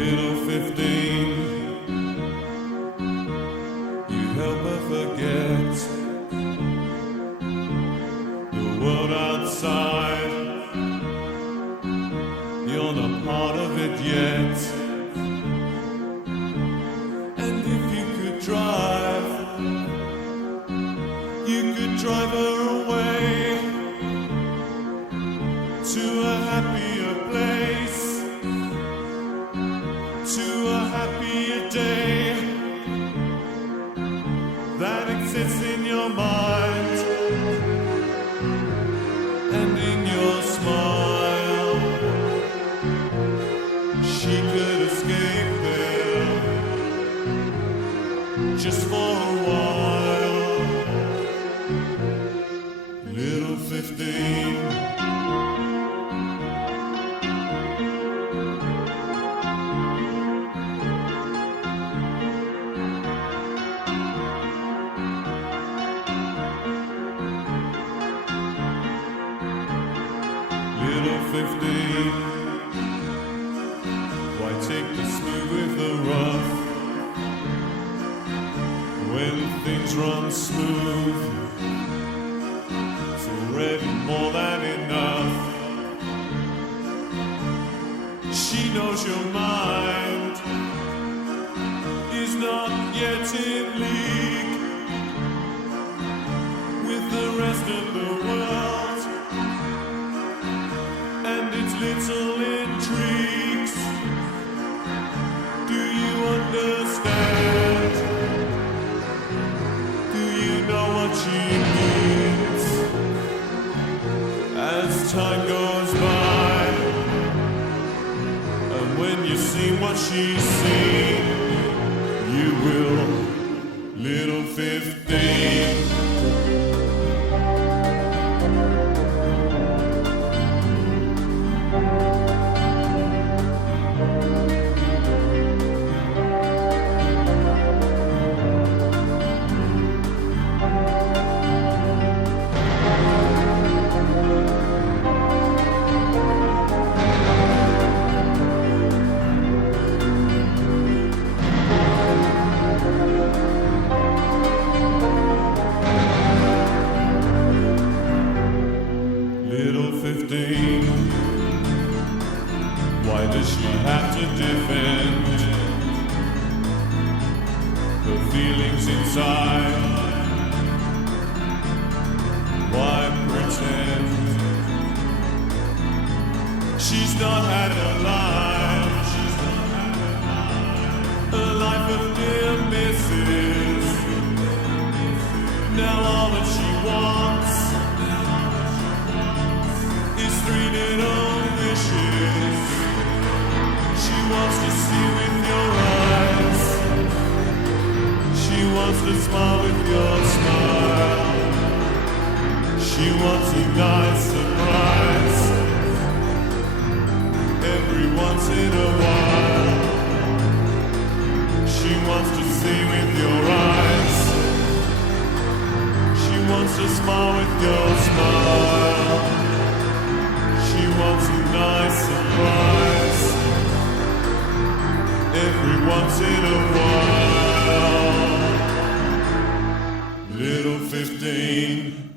Little 15, you help her forget the world outside. You're not part of it yet. And if you could drive, you could drive her away to a happier place, to a happier day that exists in your mind and in your smile. She could escape there just for a while. Little 15, Little 15, why take the smooth with the rough when things run smooth? It's already more than enough. She knows your mind is not yet in league with the rest of the world and its little intrigues. Do you understand? Do you know what she means? As time goes by, and when you see what she's seen, you will, little 15. Little 15, why does she have to defend the feelings inside? Why pretend she's not had a life, a life of near misses? Now all that she wants is 3 little wishes. She wants to see with your eyes. She wants to smile with your smile. She wants a nice surprise every once in a while. She wants to see with your eyes. She wants to smile with your smile. She wants a nice surprise every once in a while. Little 15.